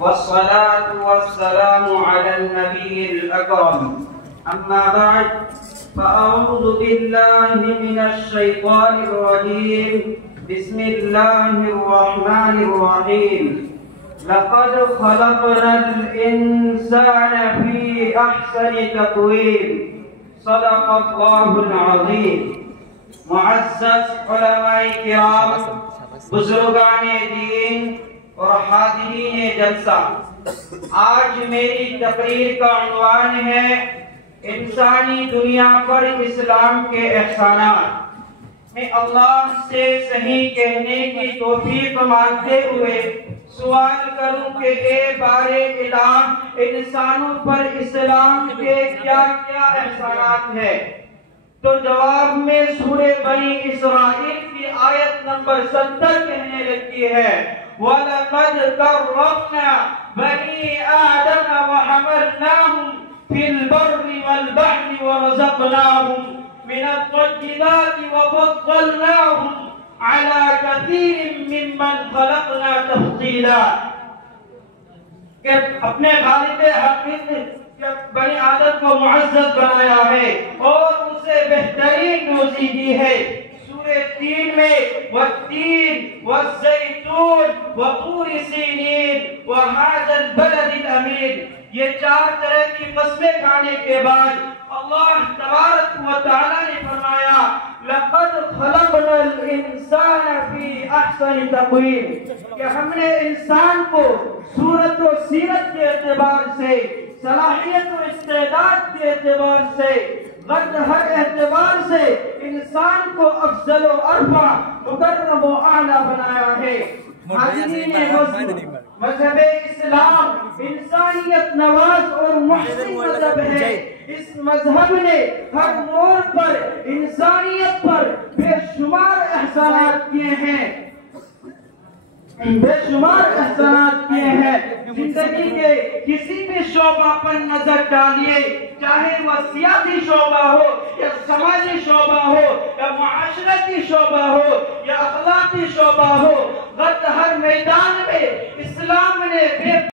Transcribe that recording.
والصلاة والسلام على النبي الأكرم أما بعد فأعوذ بالله من الشيطان الرجيم بسم الله الرحمن الرحيم لقد خلقنا الإنسان في أحسن تقويم صدق الله العظيم. معزز علماء کرام، بزرگان دین اور حاضرین جلسہ، آج میری تقریر کا عنوان ہے انسانی دنیا پر اسلام کے احسانات. میں اللہ سے صحیح کہنے کی توفیق مانگتے ہوئے سوال کروں کہ اے بار الہ، انسانوں پر اسلام کے کیا کیا احسانات ہیں؟ تو جواب میں سورہ بنی اسرائیل کی آیت نمبر 70 کہنے لگتی ہے وَلَقَدْ كَرَّمْنَا بَنِي آدَمَ وَحَمَلْنَاهُمْ فِي الْبَرِّ وَالْبَحْرِ وَرَزَقْنَاهُمْ مِنَ الطَّيِّبَاتِ وَفَضَّلْنَاهُمْ عَلَى كَثِيرٍ مِّمَّنْ خَلَقْنَا تَفْضِيلًا. کہ اپنے غالب حق بنی آدم کو معزز بنایا ہے اور اسے بہترین روزی دی ہے. سورہ 3 میں والتین والزیتون وطور سینین وہذا البلد الامین، یہ 4 طرح کی قسمیں کھانے کے بعد اللہ تبارک و تعالی نے فرمایا لقد خلقنا الانسان فی احسن تقویم، کہ ہم نے انسان کو صورت و سیرت کے اعتبار سے، صلاحیت و استعداد کے اعتبار سے، ہر اعتبار سے انسان کو افضل و ارفع، مکرم و اعلیٰ بنایا ہے. مذہب اسلام انسانیت نواز اور محسن مذہب ہے. اس مذہب نے ہر موڑ پر انسانیت پر بے شمار احسانات کیے ہیں، بے شمار احسانات کیے ہیں. زندگی کے کسی بھی شعبہ پر نظر ڈالیے، چاہے وہ سیاسی شعبہ ہو یا سماجی شعبہ ہو یا معاشرتی شعبہ ہو یا اخلاقی شعبہ ہو، ہر میدان میں اسلام نے بے